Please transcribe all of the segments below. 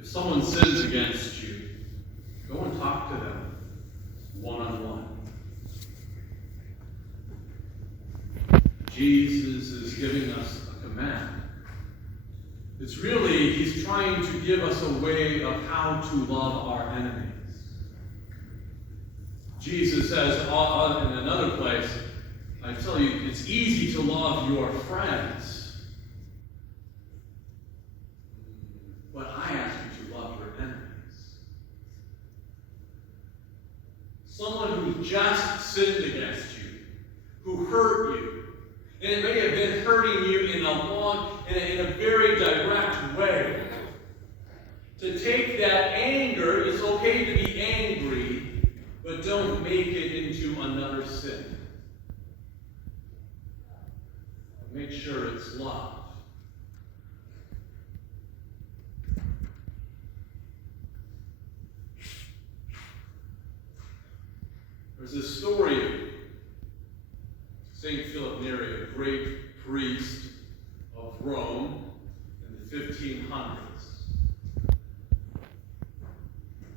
If someone sins against you, go and talk to them one-on-one. Jesus is giving us a command. It's really, he's trying to give us a way of how to love our enemies. Jesus says in another place, I tell you, it's easy to love your friends, but I ask you to love your enemies. Someone who just sinned against you, who hurt you, and it may have been hurting you in a very direct way. To take that anger, it's okay to be angry, but don't make it into another sin. Make sure it's love. There's this story of St. Philip Neri, a great priest of Rome in the 1500s.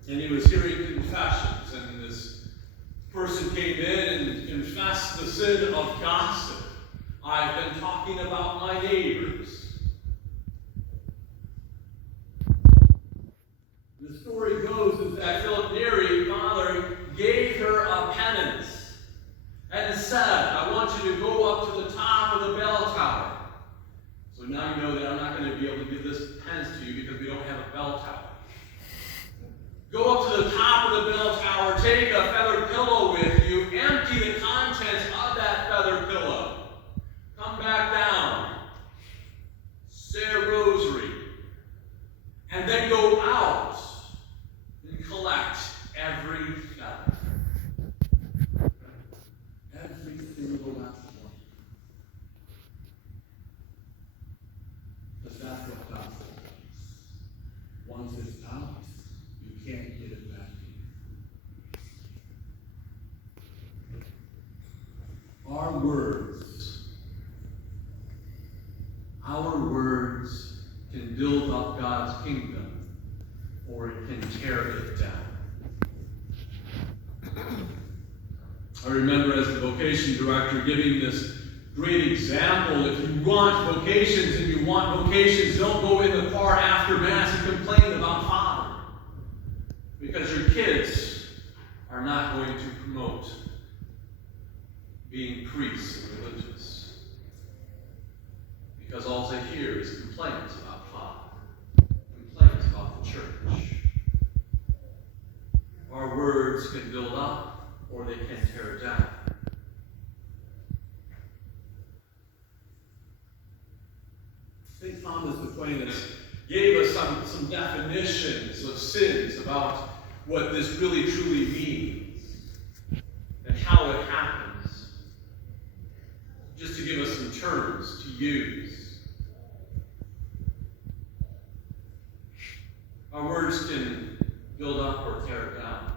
And he was hearing confessions, and this person came in and confessed the sin of gossip. I've been talking about my neighbors. The story goes is that Philip Neri, father, gave her a penance and said, I want you to go up to the top of the bell tower. So now you know that I'm not going to be able to give this penance to you because we don't have a bell tower. Go up to the top of the bell tower, take a feather pillow with you, empty the contents of that feather pillow. Come back down, say a rosary, and then go out and collect every feather. Every single last one. Because that's what God says. Once it's out, you can't get it back in. Our words can build up God's kingdom, or it can tear it down. I remember as the vocation director giving this great example. If you want vocations and you want vocations, don't go in the car after Mass and complain about Father. Because your kids are not going to promote being priests and religious. Because all they hear is complaints about Father, complaints about the church. Our words can build up, or they can tear down. St. Thomas Aquinas gave us some definitions of sins about what this really truly means and how it happens, just to give us some terms to use. Our words can build up or tear down.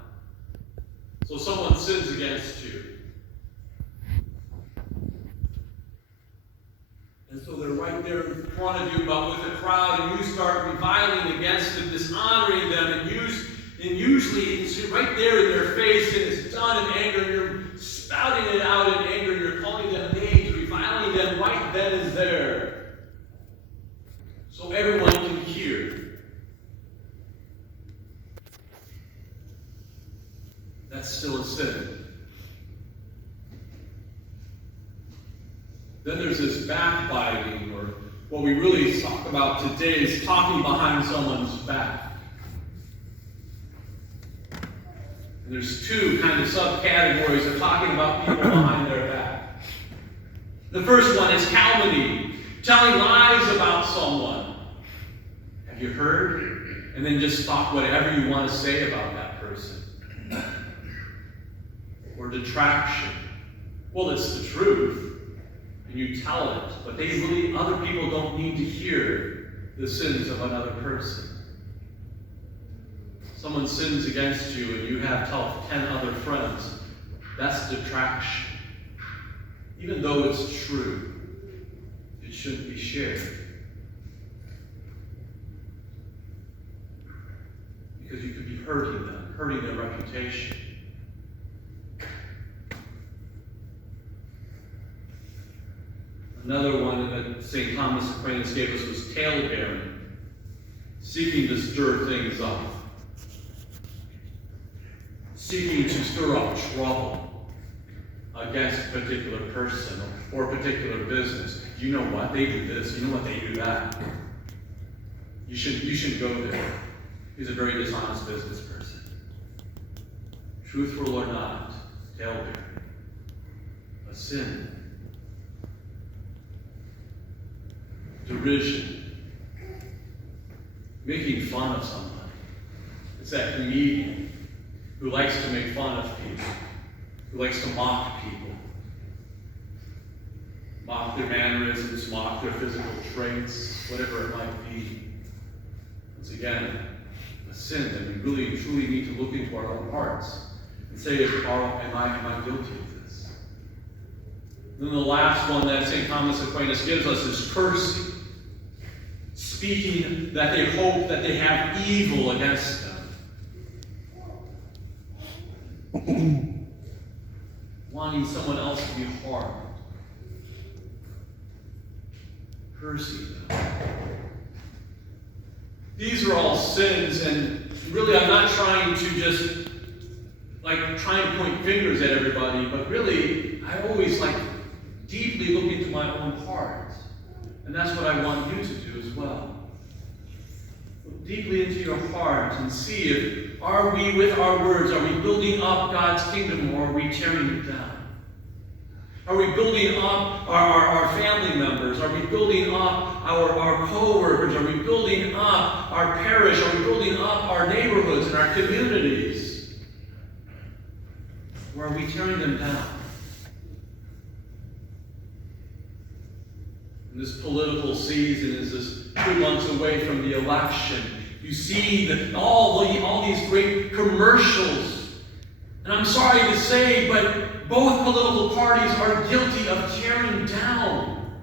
So someone sins against you. And so they're right there in front of you, but with a crowd, and you start reviling against them, dishonoring them, and usually it's right there in their face, and it's done in anger, and you're spouting it out in anger, and you're calling them names, reviling them right then and there. So everyone can hear. That's still a sin. Then there's this backbiting, or what we really talk about today is talking behind someone's back. And there's two kind of subcategories of talking about people behind their back. The first one is calumny, telling lies about someone. Have you heard? And then just talk whatever you want to say about that person. Or detraction. Well, it's the truth, and you tell it, but other people don't need to hear the sins of another person. Someone sins against you, and you have to 10 other friends. That's detraction. Even though it's true, it shouldn't be shared. because you could be hurting them, hurting their reputation. Another one that St. Thomas Aquinas gave us was talebearing, seeking to stir things up, seeking to stir up trouble against a particular person or a particular business. You know what? They do this. You know what? They do that. You should go there. He's a very dishonest business person. Truthful or not, talebearing, a sin. Derision, making fun of somebody. It's that comedian who likes to make fun of people, who likes to mock people, mock their mannerisms, mock their physical traits, whatever it might be. Once again, a sin that we really and truly need to look into our own hearts and say, am I guilty of this? And then the last one that St. Thomas Aquinas gives us is cursing. Speaking that they hope that they have evil against them. Wanting someone else to be harmed. Cursing them. These are all sins, and really I'm not trying to just try and point fingers at everybody, but really I always deeply look into my own heart. And that's what I want you to do as well. Look deeply into your heart and see if, are we with our words, are we building up God's kingdom, or are we tearing it down? Are we building up our family members? Are we building up our co-workers? Are we building up our parish? Are we building up our neighborhoods and our communities? Or are we tearing them down? This political season is just 2 months away from the election. You see that all these great commercials. And I'm sorry to say, but both political parties are guilty of tearing down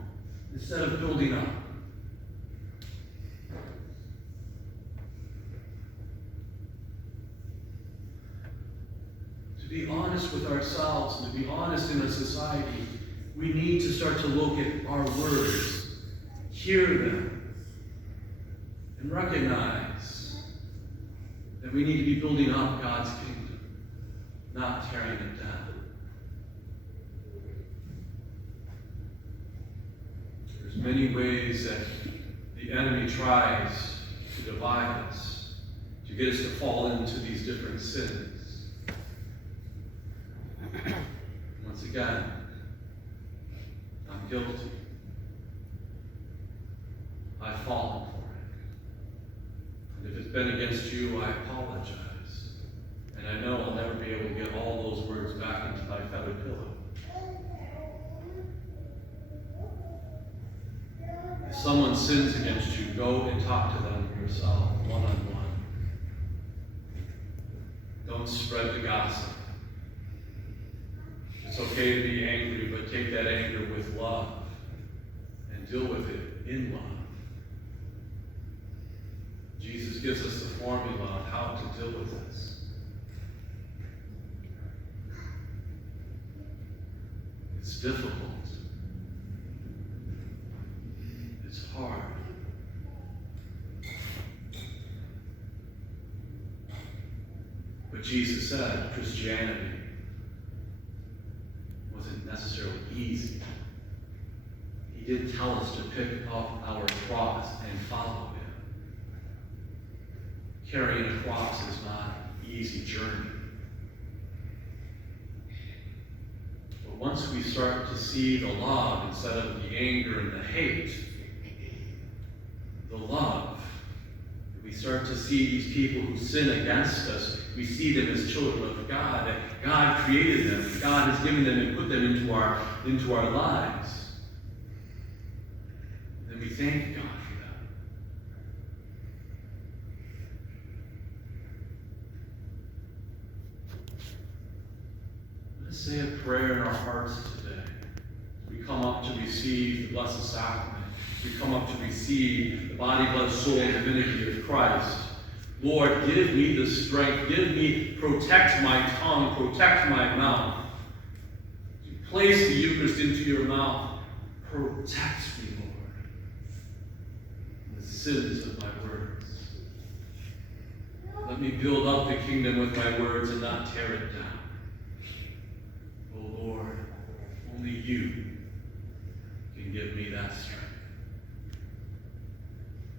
instead of building up. To be honest with ourselves and to be honest in our society, we need to start to look at our words, hear them, and recognize that we need to be building up God's kingdom, not tearing it down. There's many ways that the enemy tries to divide us, to get us to fall into these different sins. Once again, I'm guilty. I've fallen for it. And if it's been against you, I apologize. And I know I'll never be able to get all those words back into my feathered pillow. If someone sins against you, go and talk to them yourself, one-on-one. Don't spread the gossip. It's okay to be angry, but take that anger with love and deal with it in love. Jesus gives us the formula on how to deal with this. It's difficult. It's hard. But Jesus said Christianity wasn't necessarily easy. He didn't tell us to pick up our cross and follow him. Carrying a cross is not an easy journey. But once we start to see the love instead of the anger and the hate, the love, we start to see these people who sin against us, we see them as children of God, that God created them, God has given them and put them into our lives. And we thank God for that. Let us say a prayer in our hearts today. We come up to receive the Blessed Sacrament. We come up to receive the body, blood, soul, and divinity of Christ. Lord, give me the strength. Protect my tongue, protect my mouth. You place the Eucharist into your mouth. Protect me, Lord, from the sins of my words. Let me build up the kingdom with my words and not tear it down. Oh Lord, only you can give me that strength.